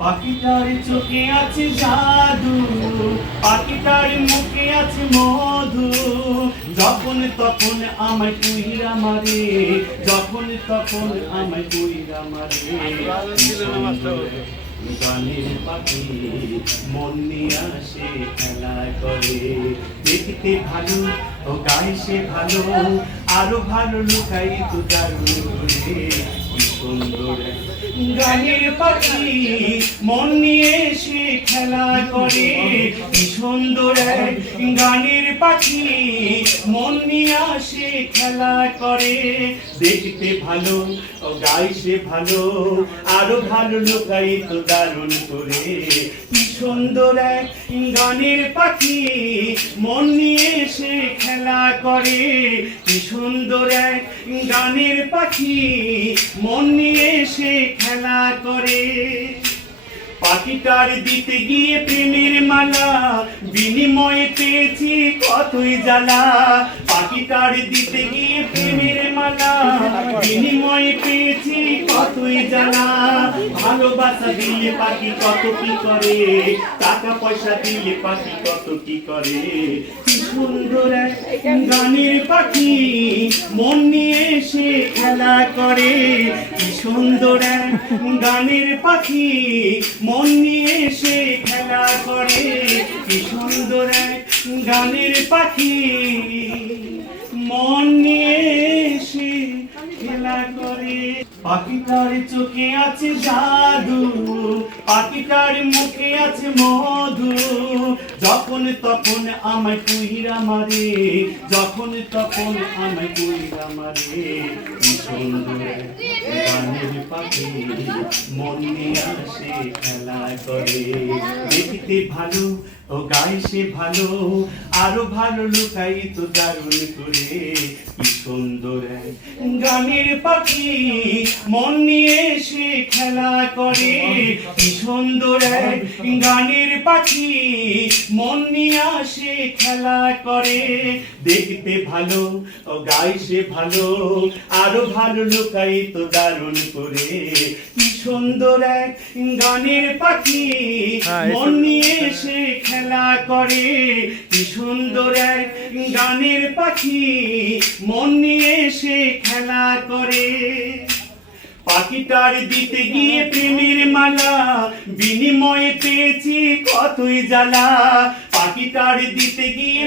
পাখিটার চোখে আছে জাদু, পাখিটার মুখে আছে মধু। যখন তখন আমায় কুইরা মারে, যখন তখন আমায় কুইরা মারে। গানের পাখি মন নিয়ে আসে খেলা করে। দেখতে ভালো ও গায়ে সে ভালো, আরও ভালো লুকাই তো দারুণ। গানের পাখি, মন নিয়ে এসে খেলা করে। কি সুন্দর গানের পাখি, মন নিয়ে আসে খেলা করে। দেখতে ভালো ও গাইছে ভালো, আরও ভালো লোকাই তো দারুণ করে। কি সুন্দর গানের পাখি, মন নিয়ে এসে খেলা করে। কি সুন্দর এক গানের পাখি মন নিয়ে এসে খেলা করে। পাখিটার দিতে গিয়ে প্রেমের মালা, বিনিময়ে পেয়েছি কতই জ্বালা। পাখিটার দিতে গিয়ে প্রেমের মালা, বিনিময়ে পেয়েছি কতই জ্বালা। ভালোবাসা দিলে পাখি কত কি করে, টাকা পয়সা দিলে পাখি কত কি করে। কি সুন্দর এক গানের পাখি, মন নিয়ে এসে খেলা করে। কি সুন্দর গানের পাখি, মন নিয়ে এসে খেলা করে। কি সুন্দর গানের পাখি। পাখিটার চোখে আছে জাদু পাখিটার মুখে আছে মধু। যখন তখন আমায় কুইরা মারে, যখন তখন আমায় কুইরা মারে। গানের পাখি, মন আসে খেলা করে। দেখতে ভালো ও গায়ে সে ভালো আরও ভালো লুকাই তো দারুণ করে। কি সুন্দর গানের পাখি মন নিয়ে এসে খেলা করে। কি সুন্দর গানের পাখি মন নিয়ে আসে খেলা করে। দেখতে ভালো ও গাই সে ভালো আরও ভালো লুকাই তো দারুণ করে। কি সুন্দর এক গানের পাখি মন নিয়ে এসে খেলা করে। সুন্দর এক গানের পাখি মন নিয়ে এসে খেলা করে। পাখিটার দিতে গিয়ে প্রেমের মালা, বিনিময়ে পেয়েছি কতই জ্বালা। পাখিটার দিতে গিয়ে